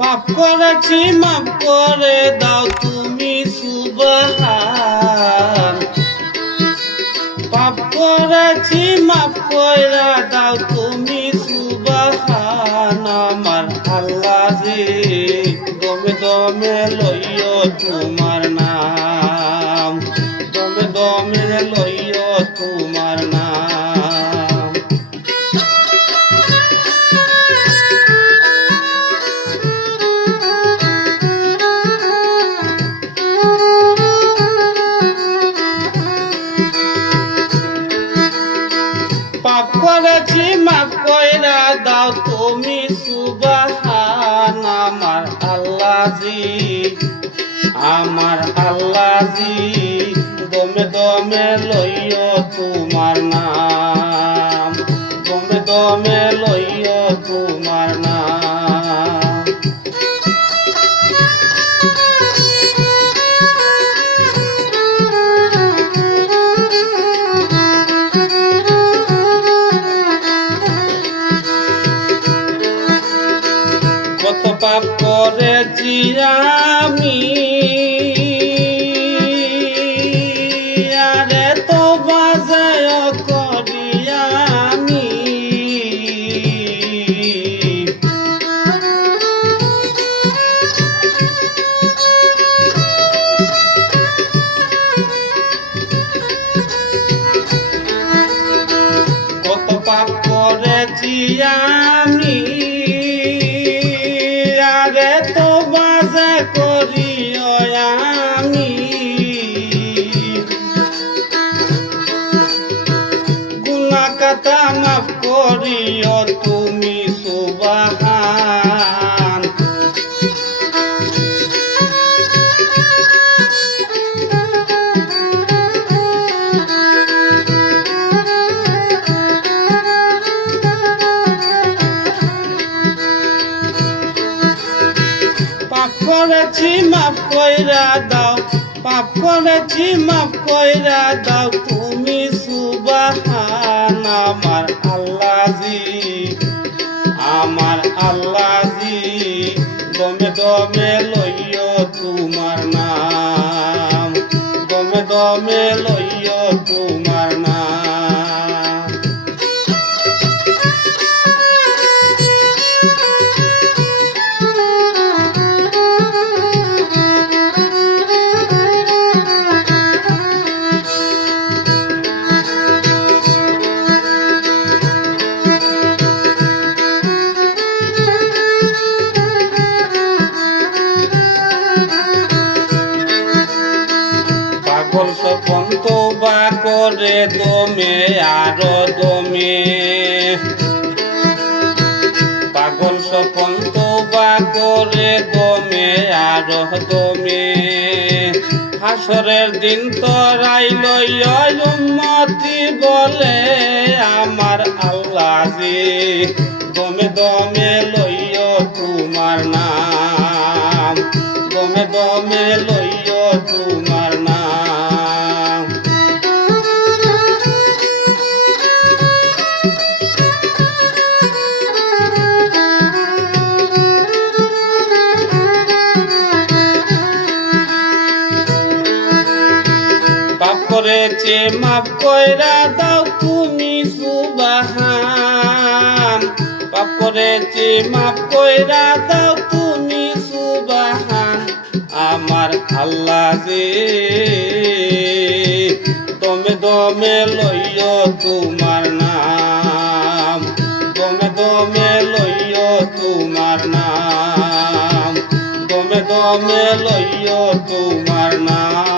পাপ করেছি মাফ করে দাও তুমি সুবহান। পাপ করেছি মাফ করে দাও তুমি সুবহান। আমার আল্লাহ জি দমে দমে লইও তোমার নাম, দমে দমে লইও তোমার নাম। পাপ করেছি মাফ কইরা দাও তুমি সুবহান। আমার আল্লাহ জি, আমার আল্লাহ জি দমে দমে লইও তোমার নাম, দমে দমে লইও তোমার নাম। কত পাপ করেছি আমি, আরে তো বাজায় করি আমি। কত পাপ করেছি আমি, আরে তো বাজা করিও আমি। গুনাহ কাটা মাফ করিও তুমি সুবহান। পাপ করেছি মাফ কইরা দাও, পাপ করেছি মাফ কইরা দাও তুমি সুবহান। আমার আল্লাহ জি, আমার আল্লাহ জি দমে দমে লইও তোমার নাম, দমে দমে লইও তোমার নাম। পাগল স্বপন তওবা করে দমে আরো দমে, পাগল স্বপন তওবা করে দমে আরো দমে। হাসরের দিন তোরাই লইয়া উম্মতি বলে আমার আল্লাহ জি দমে দমে লইও তোমার নাম, দমে দমে লইও তোমার নাম। পাপ করেছে মাফ কইরা দাও তুমি সুবহান। পাপ করেছে মাফ কইরা দাও তুমি সুবহান। আমার আল্লাহ জি দমে দমে লইও তোমার নাম, দমে দমে লইও তোমার নাম, দমে দমে লইও তোমার নাম।